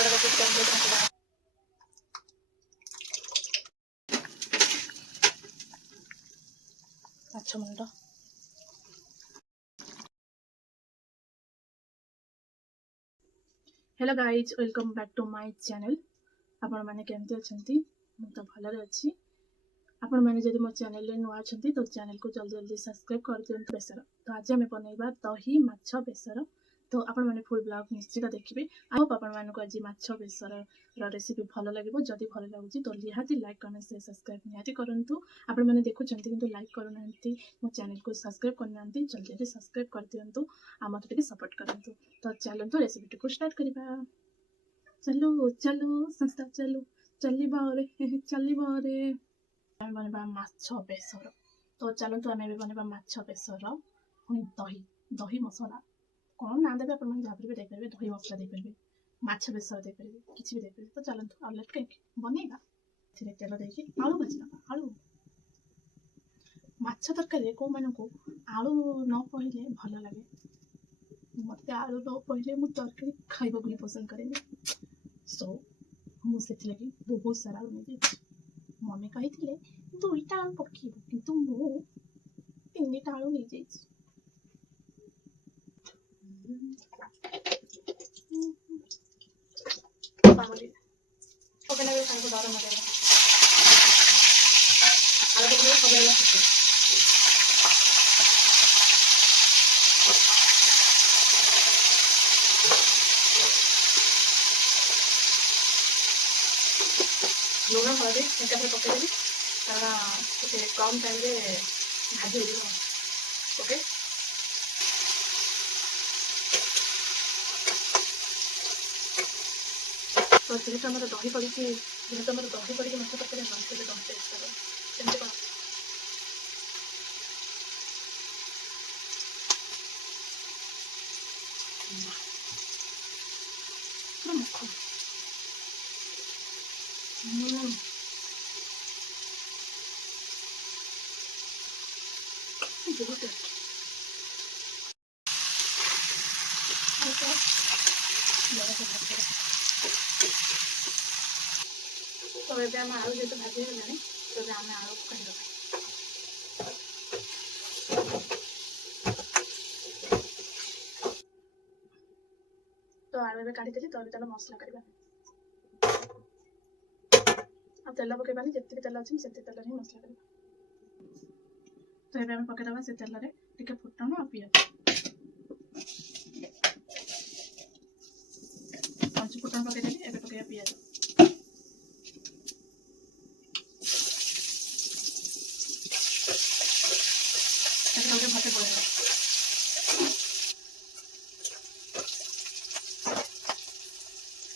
ମସଲାଟା ଦେଖି କେମିତି ଢାଙ୍କିଦେବା। ମାଛ ମୁଣ୍ଡ hello guys welcome back to my channel. आपण मैंने केमती अच्छा मु तो भलरे अच्छी। आपण मैंने जब मो चैनल नुआ अच्छा तो चैनल को जल्दी जल्दी सब्सक्राइब कर दिखाँ बेसर। तो आज आम बनइबा दही माछ बेसर। तो आपण मैंने फुल ब्लॉग निश्चित देखिए। आई होप आपण मानक आज माछ बेसर रेसिपी भल लगे। जदि भल लगुच तो निहाती लाइक कमेंट शेयर सब्सक्राइब निहाती करूँ। आपण मैंने देखुं कि लाइक करूना मो चैनल को सब्सक्राइब करना जल्दी जल्दी सब्सक्राइब कर दिंतु आम मत सपोर्ट करूँ। तो चलते रेसिपी को स्टार्ट करवा। चलो चलो संस्था चलो चलिए बनवा माछ बेसर। तो चलतु आम बनवा माछ बेसर पुणी दही दही मसला कौन ना देवे अपन जहाँ भी देपारे। दही मसला देपारे माछ बेसर देपारे किसी भी देपारे। तो चलतु आउ लेट केक बनइबा। तेल देकी आलू भाजवा। आलू माछ तरकारी को मानक आलू न पहले भल लगे। मत आलू न पहले मु तरकारी खाइबा भी पसंद करेनि। सो मुझे लगी बहुत सारा आलू नहीं। मम्मी कही दुईटा आलू पकेब किंतु मु तीन आलू नहीं जाइए। लुण हलदी एकाथरे पकईदेवी कारण कम टाइम भाजी हो। ओके तो जेहेतु आम दही पड़ी जेहेतु आम दही पड़ी माछ तरकारी दही टेस्ट करें कौन बहुत टेस्ट। तो ये आम आलू जेहतु भाजी गलानी तो आम आलू पकईद। तो आलू ए काढ़ी तो तेल मसला करवा आ तेल पकईबानी जितनी तेल अच्छी से तेल ही मसला करवा। तो ये आम पकईदे से तेल टे फुटण आ पिज पंच फुटण पकईदेवी। ए पकईबा पिज भाते पड़ेगा।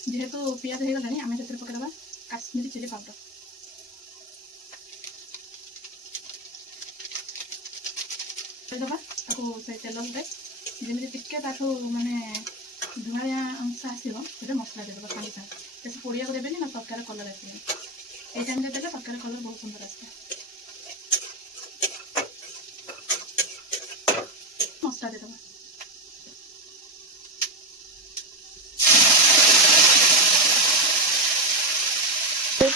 जेहेतु पिज हो गलानी आम से पकईदे काश्मीरी चिली पाउडर। दबा से तेल जमी टिके माने धुआया अंश आसो से मसला देदेव सागे सागे बेस पोड़िया देवे ना तरकार कलर आस। ये टाइम देते तरकार कलर बहुत सुंदर आस। मसला देदेव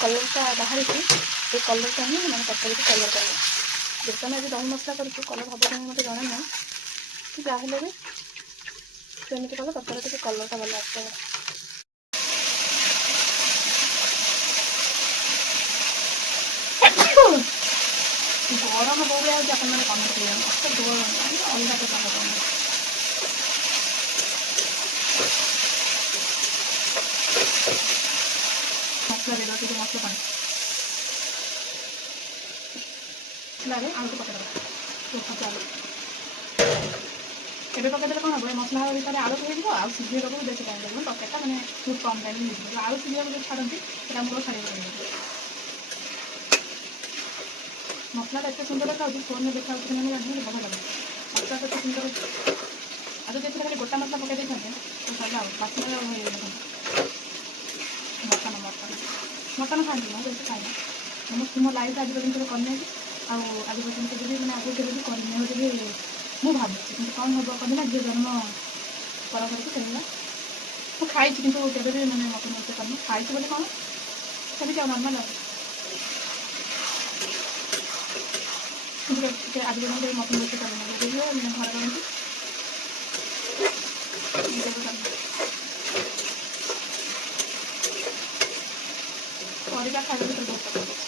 कलरटा बाहर ये कलरटा ही मैंने तरकारी को कलर कर जैसे आम आज दही मसला कर कलर हम कहीं मत जाना ना कि जहाँ भी सेमती कले तरकारी टे कलरटा भल आस। गरम बहुत आज आप कमेंट कर अलग प्रकार कमेंट मसला देगा कि मसला पानी मसला आलू को पकड़ आलू एवं पकईदे कौन हम मसला भितर आलू पकड़ आउ सीझेगा भी बेस टाइम लगे। तरकारीटा मैंने बहुत कम टाइम हो आलू सीझा जो छाड़ती है आमको छाड़ा पड़ेगा। मसला एत सुंदर देखा फोन में देखा मैंने जानी भल लगे मसला तो सुंदर आज जैसे खाली गोटा मसला पकई देते तो सर बास्ना मटन मटन मटन खाती ना जैसे खाए मो लाइफ आज पर्यटन करनी आज पर्यटन भी मैंने आगे भी करनी मुझे भावी कौन हम कहना झील जन्म पर ମୁଁ ଖାଇଛି କିନ୍ତୁ କେବେ ବି ମାନେ ମଟନ୍ ରୋଷେଇ କରିନି। ଖାଇଛି ବୋଲି କ'ଣ ସେମିତି ଆଉ ନର୍ମାଲ୍ ଆଉ। କିନ୍ତୁ ଟିକେ ଆଜି ପର୍ଯ୍ୟନ୍ତ କେବେ ମଟନ୍ ରୋଷେଇ କରିନି। ଯଦି ହୁଏ ଘରେ କରନ୍ତି ମୁଁ କେବେ କରିନି। ପରିବା ଖାଇବା ଭିତରେ ବହୁତ ପସନ୍ଦ ଅଛି।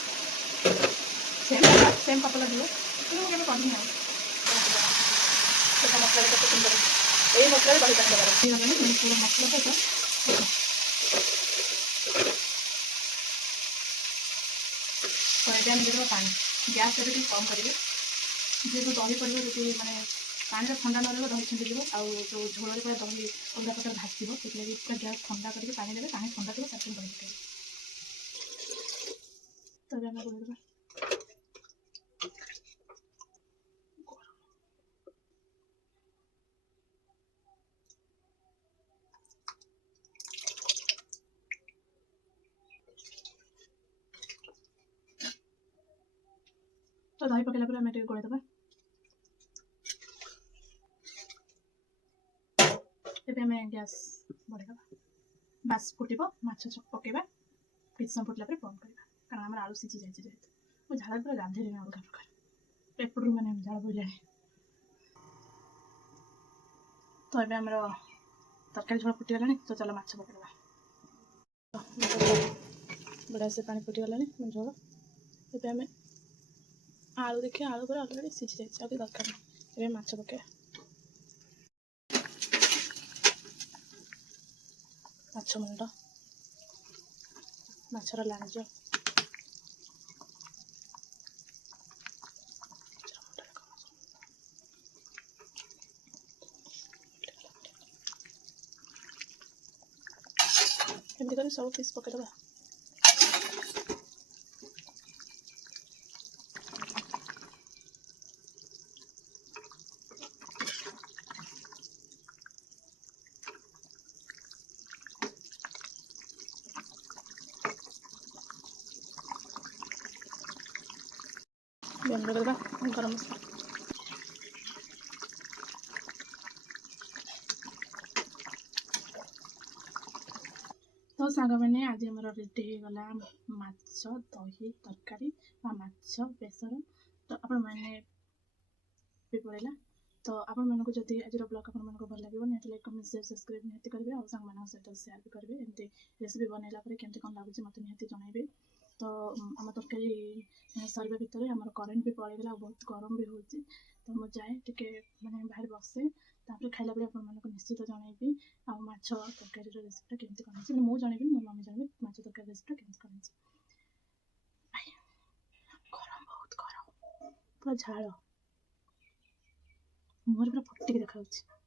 ସେମ୍ କପଡ଼ା ଦିଏ କିନ୍ତୁ ମୁଁ କେବେ କରିନି ଆଉ। ସେଟା ମସଲା କେତେ ସୁନ୍ଦର ଏଇ ମସଲାରେ ଦହି ପାଣି ଦେବାର ହେଇଗଲାଣି। ମାନେ ପୁରା ମସଲା ସହିତ କଡ଼େଇରେ ଆମେ ଦେଇଦେବା ପାଣି। ଗ୍ୟାସ୍ ଏବେ ଟିକେ କମ୍ କରିବେ ଯେହେତୁ ଦହି ପଡ଼ିବ। ଯଦି ମାନେ ପାଣିଟା ଥଣ୍ଡା ନ ରହିବ ଦହି ଛିଣ୍ଡିଯିବ ଆଉ ଯେଉଁ ଝୋଳରେ ପୁରା ଦହି ଅଲଗା ପ୍ରକାର ଭାସିବ। ସେଥିଲାଗି ପୁରା ଗ୍ୟାସ୍ ଥଣ୍ଡା କରିକି ପାଣି ଦେବେ। ପାଣି ଥଣ୍ଡା ଥିବ ତାକୁ ଦହି ପକାଇବେ। ତ ଏବେ ଆମେ ଗୋଳେଇଦେବା। ତ ଦହି ପକାଇଲା ପରେ ଆମେ ଟିକେ ଗୋଳେଇଦେବା। ଏବେ ଆମେ ଗ୍ୟାସ୍ ବଢ଼େଇଦେବା। ବାସ୍ ଫୁଟିବ ମାଛ ପକାଇବା। କିଛି ସମୟ ଫୁଟିଲା ପରେ ବନ୍ଦ କରିବା କାରଣ ଆମର ଆଳୁ ସିଝି ଯାଇଛି। ଯେହେତୁ ମୁଁ ଝାଳ ପୁରା ଗାଧେଇଲିଣି ଅଲଗା ପ୍ରକାର। ଏପଟରୁ ମାନେ ଝାଳ ବୋହିଲାଣି। ତ ଏବେ ଆମର ତରକାରୀ ଝୋଳ ଫୁଟିଗଲାଣି। ତ ଚାଲ ମାଛ ପକାଇଦେବା। ବଢ଼ିଆ ସେ ପାଣି ଫୁଟିଗଲାଣି ଝୋଳ। ଏବେ ଆମେ ଆଳୁ ଦେଖିବା। ଆଳୁ ପୁରା ଅଲରେଡ଼ି ସିଝି ଯାଇଛି। ଆଉ କିଛି ଦରକାର ନାହିଁ। ଏବେ ମାଛ ପକାଇବା। ମାଛ ମୁଣ୍ଡ, ମାଛର ଲାଞ୍ଜ, ଏମିତି କରି ସବୁ ପିସ୍ ପକାଇଦେବା। ବନ୍ଦ କରିଦେବା। ଗରମ ମସଲା ତ ସାଙ୍ଗମାନେ ଆଜି ଆମର ରେଡ଼ି ହେଇଗଲା ମାଛ ଦହି ତରକାରୀ ବା ମାଛ ବେସର। ତ ଆପଣମାନେ ବି ପଳେଇଲା। ତ ଆପଣମାନଙ୍କୁ ଯଦି ଆଜିର ବ୍ଲଗ୍ ଆପଣମାନଙ୍କୁ ଭଲ ଲାଗିବ ନିହାତି ଲାଇକ୍ କମେଣ୍ଟ ସେୟାର ସବସ୍କ୍ରାଇବ୍ ନିହାତି କରିବେ। ଆଉ ସାଙ୍ଗମାନଙ୍କ ସହିତ ସେୟାର ବି କରିବେ। ଏମିତି ରେସିପି ବନେଇଲା ପରେ କେମିତି କ'ଣ ଲାଗୁଛି ମୋତେ ନିହାତି ଜଣାଇବେ। ତ ଆମ ତରକାରୀ ସରିବା ଭିତରେ ଆମର କରେଣ୍ଟ ବି ପଳେଇଗଲା ଆଉ ବହୁତ ଗରମ ବି ହେଉଛି। ତ ମୁଁ ଯାଏ ଟିକେ ମାନେ ବାହାରେ ବସେ। ତାପରେ ଖାଇଲା ବେଳେ ଆପଣମାନଙ୍କୁ ନିଶ୍ଚିତ ଜଣାଇବି ଆଉ ମାଛ ତରକାରୀର ରେସିପିଟା କେମିତି କ'ଣ ହେଇଛି। ମୁଁ ଜଣାଇବି, ମୋ ମମି ଜଣାଇବି ମାଛ ତରକାରୀ ରେସିପିଟା କେମିତି କ'ଣ ହେଇଛି। ଗରମ ବହୁତ ଗରମ ପୁରା ଝାଳ ମୁହଁରେ ପୁରା ଫୁଟିକି ଦେଖାଯାଉଛି।